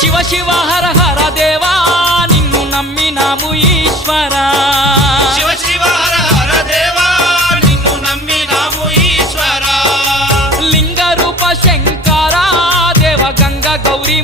శివ శివ హర హర దేవా నిన్ను నమ్మినాము ఈశ్వరా శివ శివ హర హర దేవా నిన్ను నమ్మినాము ఈశ్వరా లింగ రూప శంకరా దేవ గంగ గౌరీ